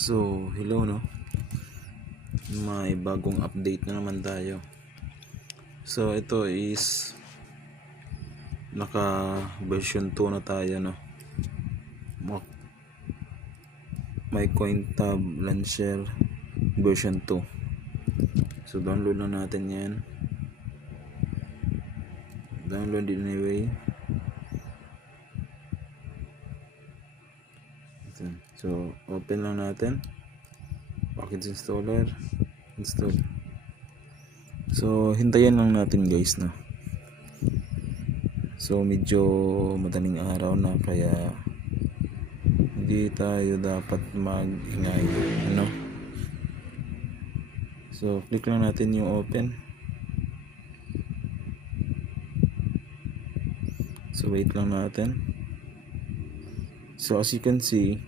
So, hello no. May bagong update na naman tayo. So, ito is naka version 2 na tayo no. May CoinTab Launcher version 2. So, download na natin 'yan. Download it anyway. So, open lang natin. Package installer, install. So, hintayin lang natin guys na. So, medyo madaling araw na kaya hindi tayo dapat mag-ingay, ano? So, click lang natin yung open. So, wait lang natin. So, as you can see,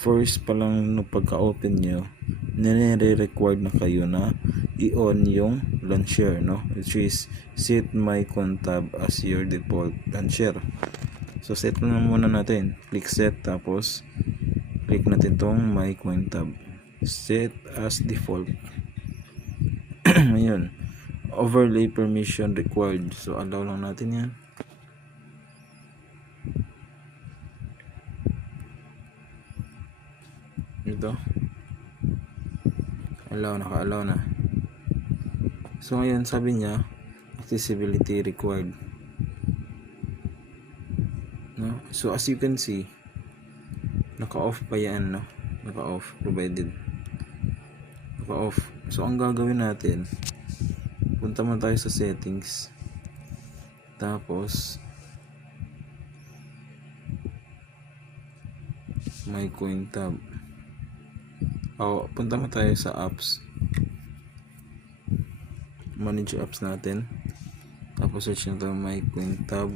first pa lang no pagka-open nyo, nire-required na kayo na i-on yung launcher, no? Which is set my CoinTab as your default launcher. So, set na muna natin. Click set, tapos click natin tong my CoinTab. Set as default. Ayun. Overlay permission required. So, allow lang natin yan. Ito. Naka-allow na. So, ngayon, sabi niya, accessibility required. No? So, as you can see, naka-off pa yan, no? Naka-off, provided. Naka-off. So, ang gagawin natin, punta mo tayo sa settings. Tapos, my CoinTab. Punta mo tayo sa apps. Manage apps natin. Tapos search nyo tayo my CoinTab.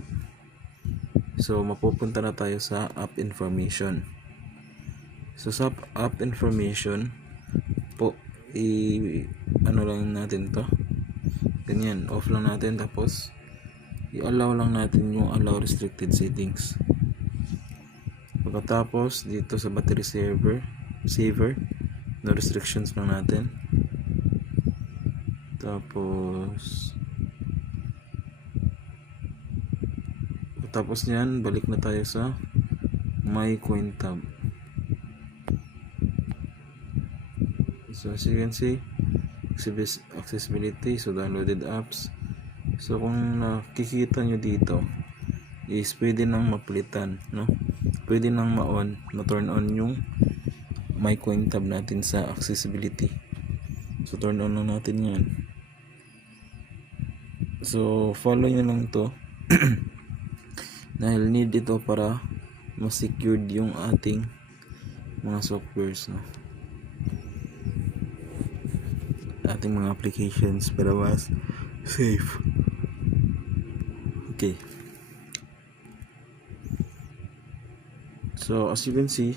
So mapupunta na tayo sa app information. So sa app information po, ano lang natin to. Ganyan, off lang natin, tapos i-allow lang natin yung allow restricted settings. Pagkatapos dito sa battery saver, no restrictions lang natin. Tapos niyan, balik na tayo sa my CoinTab. So as you can see, accessibility, so downloaded apps. So kung nakikita nyo dito is pwede nang mapalitan, no? Pwede nang ma-turn on yung my CoinTab natin sa accessibility. So turn on lang natin yan. So follow nyo lang to dahil need ito para ma-secured yung ating mga softwares, no? Ating mga applications para mas safe. Okay. So as you can see,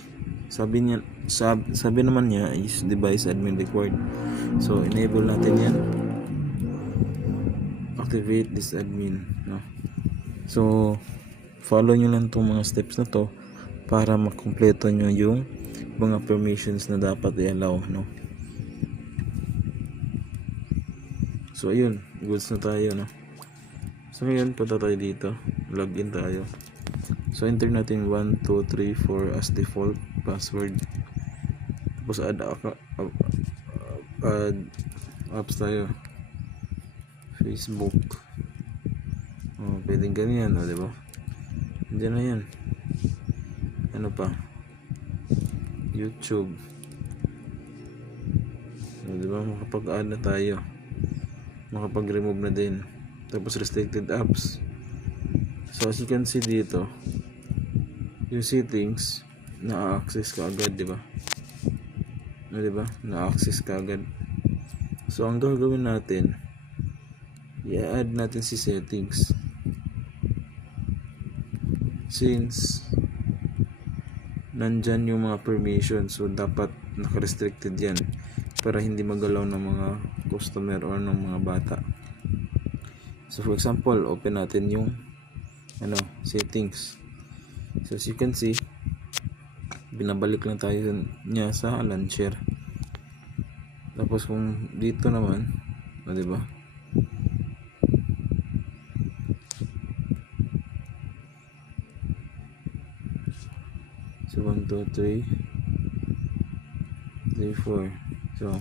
sabi naman niya is device admin required. So enable natin yan. Activate this admin, no? So follow nyo lang itong mga steps na to para makumpleto nyo yung mga permissions na dapat i-allow, no? So ayun, goods na tayo, no? So ngayon, punta tayo dito, login tayo. So enter natin 1, 2, 3, 4 as default password. Tapos add apps tayo. Facebook. Pwedeng ganyan, no, diba? Diyan na yan. Ano pa? YouTube. So, diba? Makapag-add na tayo. Makapag-remove na din. Tapos restricted apps. So as you can see dito, yung settings na-access ka agad, diba? Diba? Na-access ka agad. So ang gagawin natin, i-add natin si settings. Since nandyan yung mga permission, so dapat naka-restricted yan para hindi magalaw ng mga customer or ng mga bata. So for example, open natin yung settings. So as you can see, binabalik lang tayo niya sa launcher. Tapos kung dito naman, di ba? So 1 2 3 4. So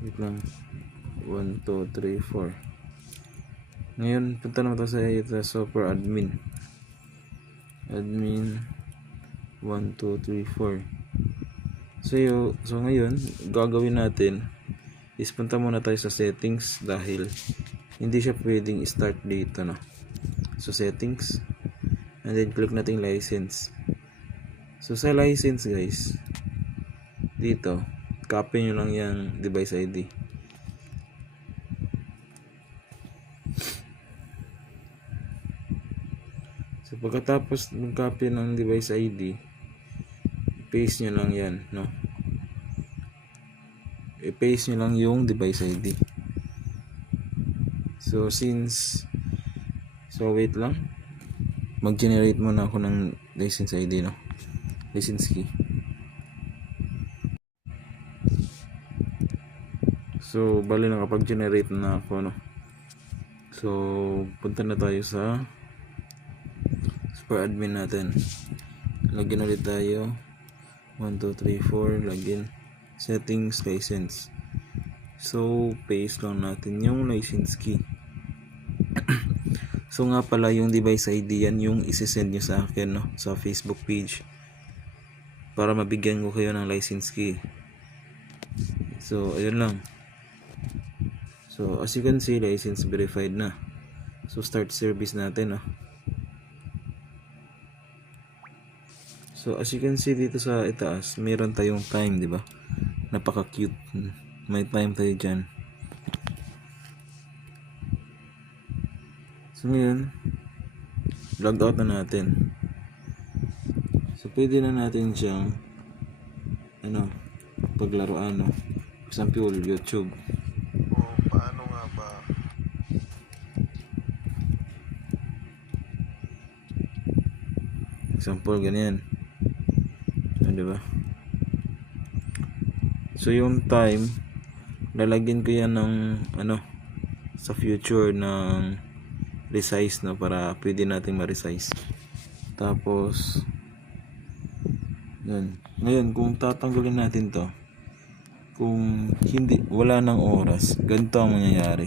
wait lang. 1 2 3 4. Ngayon punta naman tayo sa super admin. Admin 1 2 3 4. So ngayon gagawin natin is punta muna tayo sa settings dahil hindi siya pwedeng start dito na. So settings, and then click natin license. So sa license guys, dito copy nyo lang yung device ID. So pagkatapos mag-copy ng device ID, paste nyo lang yan, no? I-paste nyo lang yung device ID. So wait lang, mag-generate muna ako ng license ID, no? License key. So bali nakapag-generate na ako, no? So punta na tayo sa super admin natin. Login ulit tayo. 1 2 3 4, login, settings, license. So paste lang natin yung license key. So nga pala yung device ID yan yung isi-send nyo sa akin, no? Sa Facebook page para mabigyan ko kayo ng license key. So ayun lang. So as you can see, license verified na. So start service natin, no? So as you can see dito sa itaas, meron tayong time, di ba? Napaka cute. May time tayo dyan. So ngayon, log out na natin. So pwede na natin siyang paglaruan, no? For example, YouTube. Paano nga ba? Example, ganyan. Diba? So yung time, lalagyan ko yan ng sa future ng resize, no, para pwede natin ma-resize. Tapos yan. Ngayon kung tatanggalin natin to, kung hindi, wala ng oras, ganito ang mangyayari.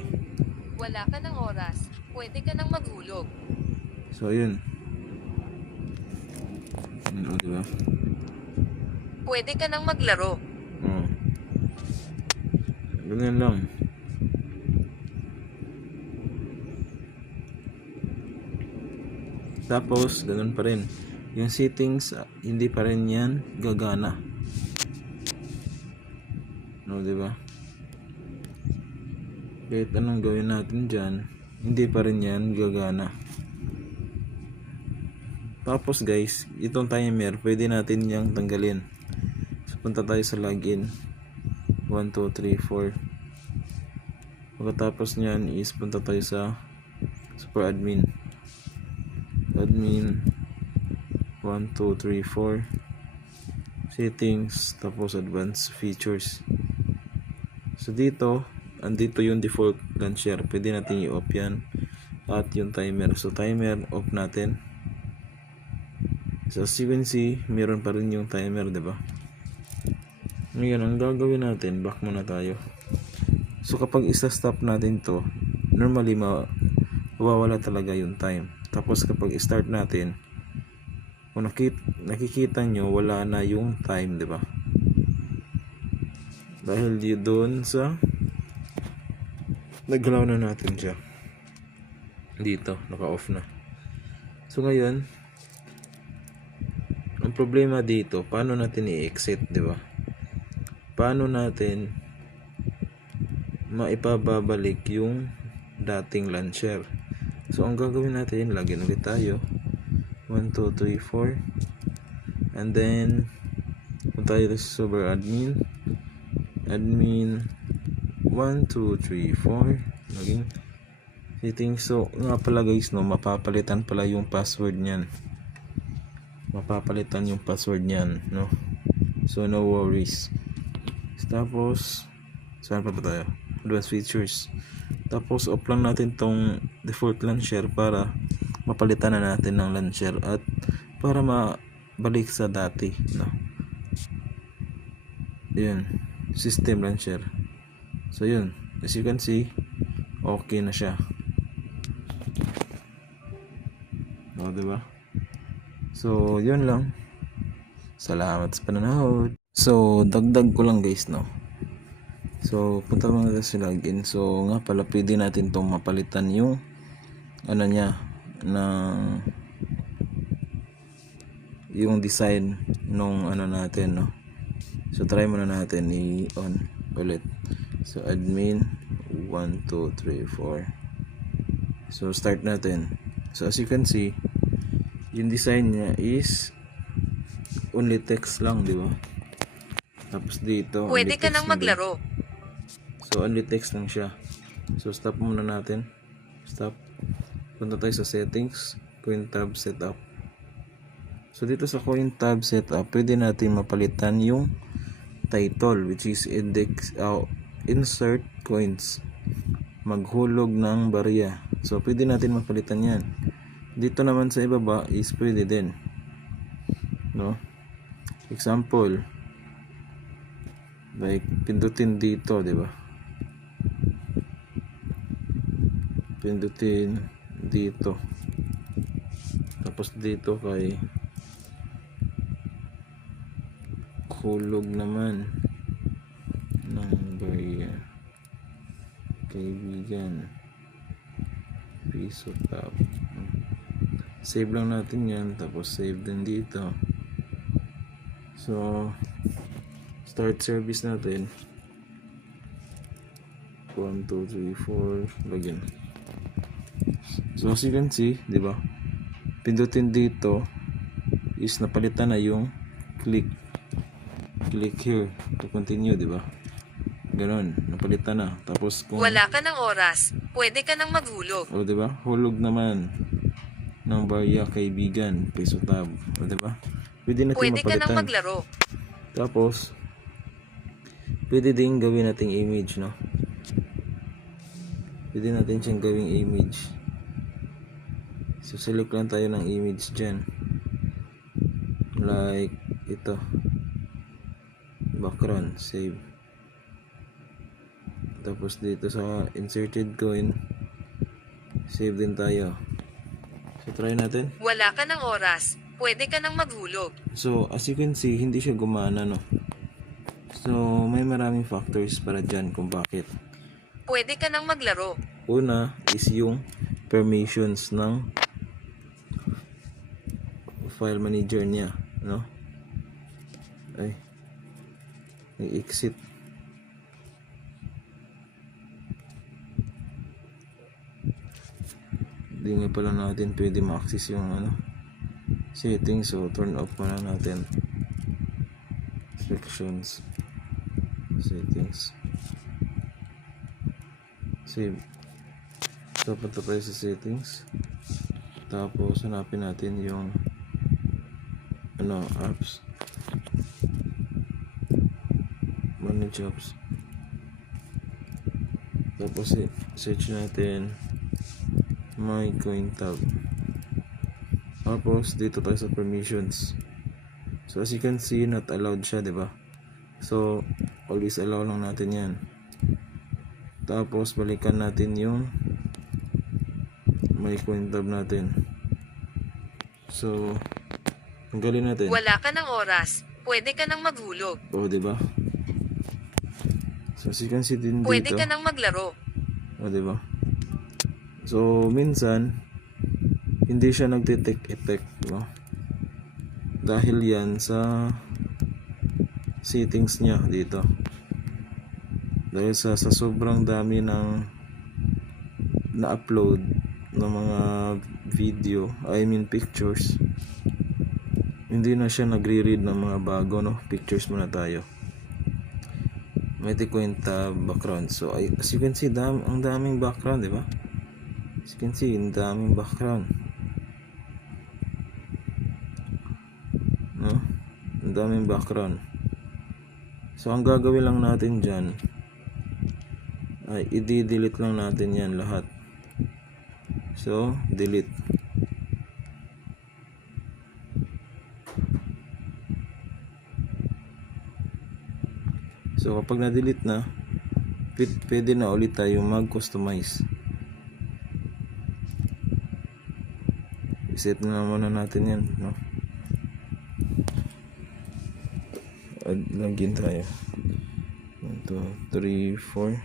Wala ka ng oras, pwede ka nang maghulog. So yun. Diba? Pwede ka nang maglaro. Ganyan lang. Tapos ganun pa rin yung settings, hindi pa rin yan gagana, no, diba? Kahit anong gawin natin dyan, hindi pa rin yan gagana. Tapos guys, itong timer pwede natin yang tanggalin. So punta tayo sa login. 1 2 3 4. Pagkatapos nyan is punta tayo sa super admin. Admin 1 2 3 4, settings, tapos advanced features. So dito, andito yung default launcher, pwede natin i-off yan, at yung timer. So timer off natin. So as you can see, meron pa rin yung timer, diba? Ngayon ang gagawin natin, back muna tayo. So kapag isa-stop natin to, normally mawawala talaga yung time. Tapos kapag start natin, kung nakikita nyo, wala na yung time, di ba? Dahil doon sa naggalaw na natin siya. Dito, naka-off na. So ngayon, ang problema dito, paano natin i-exit, di ba? Paano natin maipababalik yung dating launcher? So ang gagawin natin, login ulit tayo. 1 2 3 4, and then punta tayo sa super admin. Admin 1 2 3 4, login, settings. So nga pala guys, no, mapapalitan pala yung password niyan. mapapalitan yung password niyan, no? So no worries. Tapos saan pa ba tayo? Advanced features. Tapos off lang natin tong default launcher para mapalitan na natin ng launcher at para mabalik sa dati, no? Yun, system launcher. So yun, as you can see, okay na siya. O, diba? So yun lang. Salamat sa pananood. So dagdag ko lang guys, no? So punta muna tayo sa login. So nga pala, pwede natin tong mapalitan yung ano niya, ng yung design nung ano natin, no? So try muna natin i-on ulit. So admin 1 2 3 4. So start natin. So as you can see, yung design niya is only text lang, di ba? Tapos dito Pwede only ka text nang na din. maglaro. So only text lang siya. So stop muna natin. Stop. Punta tayo sa settings, coin tab setup. So dito sa coin tab setup, pwede natin mapalitan yung title, which is insert coins, maghulog ng barya. So pwede natin mapalitan yan. Dito naman sa ibaba is pwede din, no? Example, like pindutin dito, di ba? Pindutin dito, tapos dito kay hulog naman ng barya, kaibigan, piso top. Save lang natin yan, tapos save din dito. So start service natin. 1 2 3 4 login. So as you can see, di ba? Pindutin dito is napalitan na yung click here to continue, di ba? Ganon, napalitan na. Tapos kung Wala ka ng oras, pwede ka nang maghulog. o, di ba? Hulog naman ng barya, kaibigan, peso tab. O, di ba? Pwede natin Pwede ka nang mapalitan. maglaro. Tapos pwede din gawin nating image, no? Pwede natin siyang gawing image. So select lang tayo ng image dyan, like ito, background, save. Tapos dito sa inserted coin, save din tayo. So try natin. Wala ka ng oras, pwede ka nang maghulog. So as you can see, hindi siya gumana, no? So may maraming factors para dyan kung bakit. Pwede ka nang maglaro. Una is yung permissions ng file manager niya, no? Ay, i-exit. Hindi nga pala natin pwede ma-access yung ano, settings. So turn off muna natin. Sections, settings, save. So punta tayo sa settings, tapos hanapin natin yung ano, apps, manage apps. Tapos search natin my coin tab. Tapos dito tayo sa permissions. So as you can see, not allowed siya, di ba? So always allow lang natin yan. Tapos balikan natin yung my coin tab natin. So tanggalin natin. Wala ka ng oras, pwede ka nang maghulog. Oh, di ba? So as you can see din Pwede dito. ka nang maglaro. Oh, di ba? So minsan hindi siya nagte-take effect, di ba? Dahil yan sa settings niya dito. Dahil sa sobrang dami ng na-upload ng mga video, I mean pictures, hindi na siya nagre-read ng mga bago, no? Pictures muna tayo. May kwenta background. So as you can see, ang daming background, di ba? As you can see, ang daming background. daming background. So ang gagawin lang natin dyan ay i-delete lang natin yan lahat. So delete. So kapag na-delete na, pwede na ulit tayo mag-customize. I-set na muna natin yan, no? Login tayo. 1, 2, 3, 4.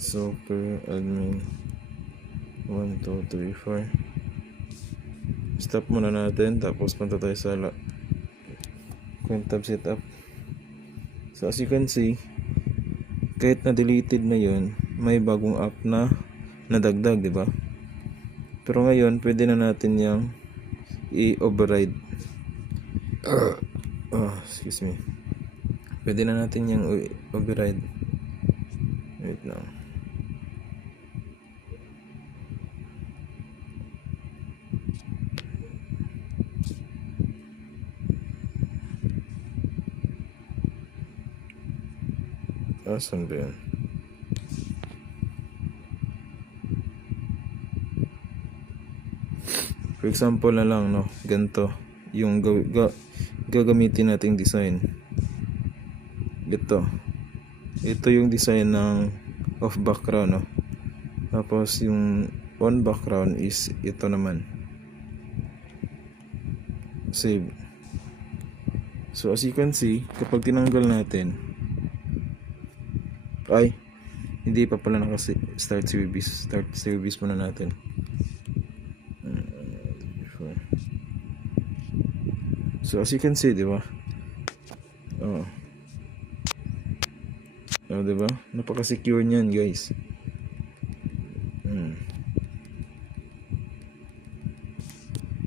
Super admin 1, 2, 3, 4. Stop muna natin, tapos punta tayo sa tab setup. So as you can see, kahit na deleted na yun, may bagong app na nadagdag, di ba? Pero ngayon pwede na natin yung i-override. Excuse me. Pwede na natin yung override. Wait lang. Saan ba yun? For example na lang, no, ganito yung gagamitin nating design. Ito yung design ng off background, no. Tapos yung on background is ito naman. Save. So as you can see, kapag tinanggal natin, ay hindi pa pala start service muna natin. So as you can see, di ba? Di ba? Napaka-secure niyan, guys.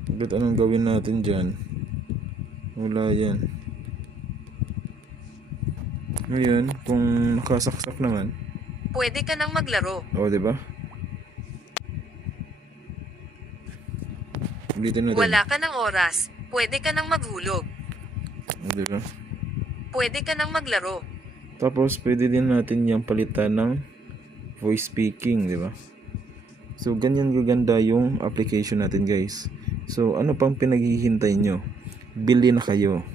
But anong gawin natin dyan? Wala yan. Ngayon, kung nakasaksak naman, Pwede ka nang maglaro. di ba? Ulitin natin. Wala ka ng oras. Pwede ka nang maghulog. Di ba? Pwede ka nang maglaro. Tapos, pwede din natin yung palitan ng voice speaking, di ba? So, ganyan gaganda yung application natin, guys. So, ano pang pinaghihintay nyo? Bili na kayo.